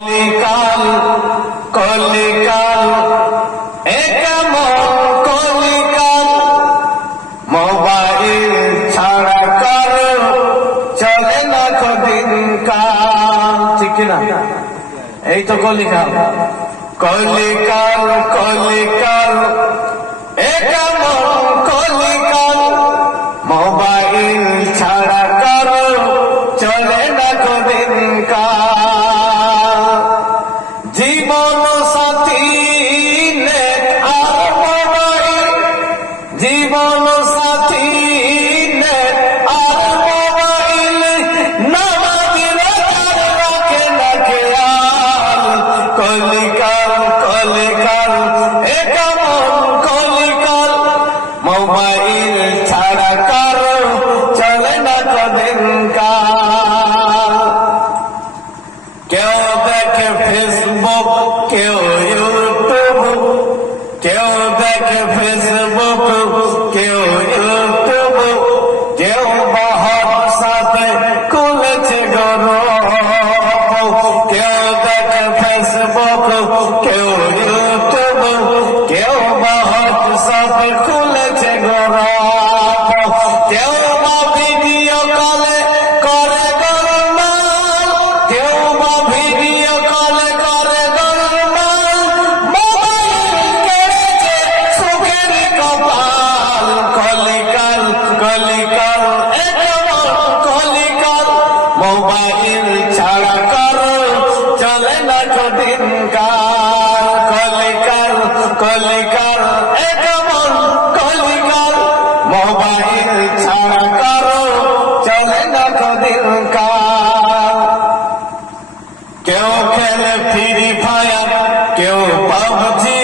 কলিকাল কলিকাল একেমন কলিকাল mobile ছাড়া কারো চলে না দিনকাল। ঠিক না? এই তো কলিকাল। কলিকাল কলিকাল একেমন কলিকাল মোবাইল ছাড়া কারো চলে না দিনকাল। জীবন সাথী নেট আর মোবাইল, জীবন সাথী নেট আর মোবাইল, নামাজিরা রাখে না খেয়াল। কলিকাল কলিকাল একেমন কলিকাল মোবাইল ছাড়া কারো চলে না দিনকাল। কেউ দেখে ফেসবুক, কেউ ইউটিউব, কেউ দেখে ফেসবুক, কেউ ইউটিউব, কেউ হোয়াটসঅ্যাপে খুলেছে গ্রুপ। কেউ দেখে ফেসবুক, কেউ ইউটিউব, কেউ হোয়াটসঅ্যাপে খুলেছে গ্রুপ। কেউ বা ভিডিও কলে করে গোলমাল, কেউ বা ভিডিও কলে করে গোলমাল, মোবাইল কেড়েছে সুখের কপাল। কলিকাল কলিকাল একেমন কলিকাল মোবাইল ছাড়া কারো চলে না দিনকাল। কলিকাল কলিকাল একেমন কলিকাল মোবাইল ছাড়া কারো চলে না দিনকাল। কেউ খেলে ফ্রি ফায়ার, কেউ পাবজি,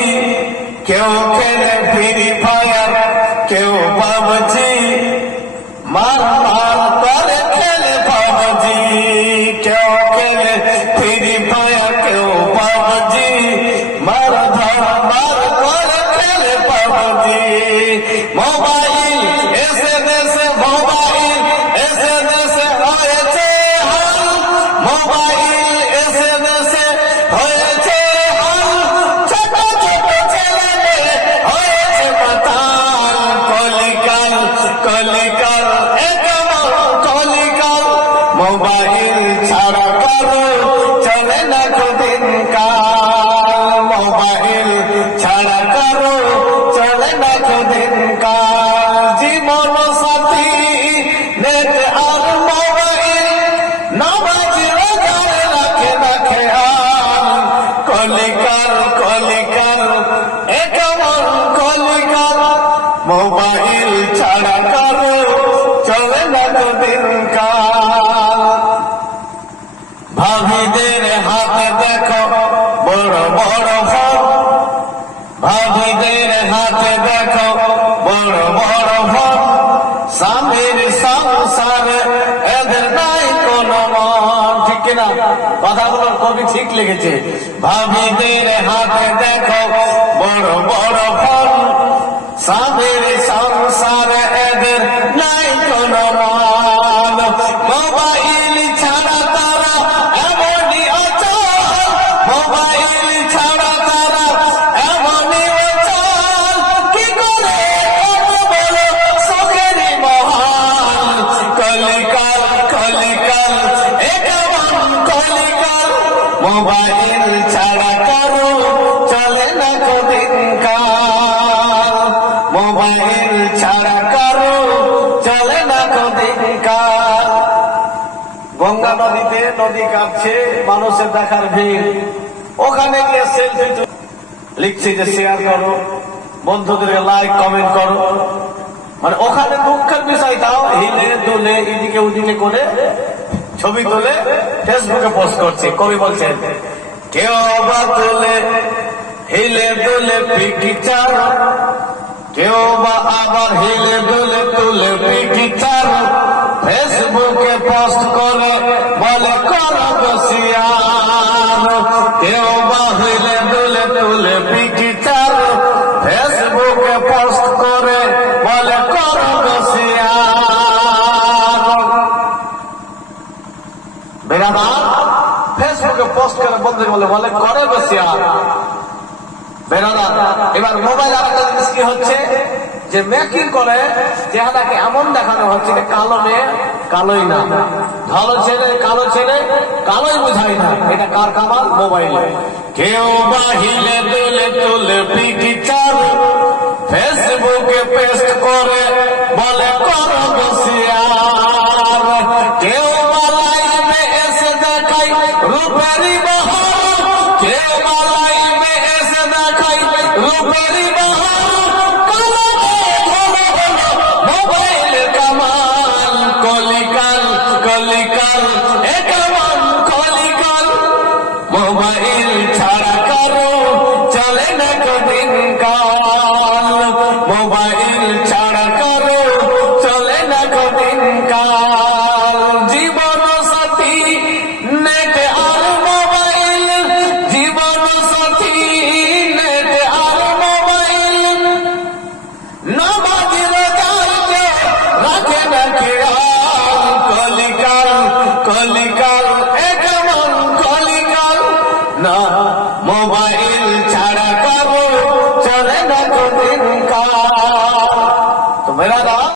কেউ খেলে ফ্রি ফায়ার, কেউ পাবজি, মার মার করে খেলে পাবজি। কেউ খেলে ফ্রি ফায়ার, কেউ পাবজি, মার ধর মার করে খেলে পাবজি। মোবাইল এসে দেশে, মোবাইল এসে দেশে হয়েছে হাল, মোবাইল এসে দেশে হয়েছে হাল, ছোট ছোট ছেলে মেয়ে হয়েছে মাতাল। কলিকাল কলিকাল একেমন কলিকাল মোবাইল ছাড়া কারো চলে না দিনকাল। মোবাইল ছাড়া কারো চলে না দিনকাল। জীবন সাথী নেট আর মোবাইল, নামাজিরা রাখে না খেয়াল। কলিকাল কলিকাল একেমন কলিকাল মোবাইল ছাড়া কারো চলে না দিনকাল। ভাবিদের হাতে দেখো বড় বড় ফোন, ভাবিদের হাতে দেখো বড় বড় ফোন, স্বামীর সংসারে এদের নাই কোনো মন। ঠিক না? কথাগুলোর কবি ঠিক লিখেছে। ভাবিদের হাতে দেখো বড় বড় ফোন, স্বামীর সংসারে এদের নাই কোনো মন। মোবাইল ছাড়া তারা এমনই অচল, মোবাইল ছাড়া তারা এমনই অচল, কি করে বলো সুখেরই মহাল। কলিকাল কলিকাল একেমন কলিকাল মোবাইল ছাড়া কারো চলে না দিনকাল। মোবাইল ছাড়া কারো চলে না দিনকাল। গঙ্গা নদীতে নদী কাটছে, মানুষের দেখার ভিড়, ওখানে গিয়ে সেলফি লিখছে যে শেয়ার করো, বন্ধুদেরকে লাইক কমেন্ট করো। মানে ওখানে দুঃখের বিষয়, তাও হিলে দুলে এদিকে ওদিকে করে ছবি তুলে ফেসবুকে পোস্ট করছে। কবি বলছেন, কেউ বা তুলে হিলে দুলে পিকচার, কেউ বা আবার হিলে দুলে তুলে পিকচার, ফেসবুকে পোস্ট করে বলে করো বসিয়ার। কেউ বা হিলে দুলে তুলে পিকচার, ফেসবুকে পোস্ট করে বলে করো বসিয়ার। বেরাদার ফেসবুকে পোস্ট করে বলতে থেকে বলে করে বেশি আর বেরাদার। এবার মোবাইল আর একটা জিনিস কি হচ্ছে যে মেকিং করে চেহারাকে এমন দেখানো হচ্ছে যে কালো মেয়ে কালোই না, ভালো ছেলে কালোই বোঝায় না। এটা কার কামাল? মোবাইল। কেউ বাহিলে তুলে তুলে পিকচার ফেসবুকে পেস্ট করে বলে করো বসিয়ার। কেউ বালাই এসে দেখাই রূপেরি বাহার, কেউ বালাই এসে দেখাই রূপেরি বাহার। মোবাইল কামাল কলিকাল কলিকাল এ কামাল কলিকাল। মোবাইল ছাড়া কারো চলে না কদিন কাল, মোবাইল ছাড়া কারো চলে না কদিন কাল। জীবন সাথী নেট আর মোবাইল, জীবন সাথী নেট আর মোবাইল। নামাজের দায়িত্বে রাখে না খেয়াল, কলিকাল কলিকাল এ কেমন কলিকাল। না মোবাইল ছাড়া কারো চলে না কদিন কাল। তো মেরা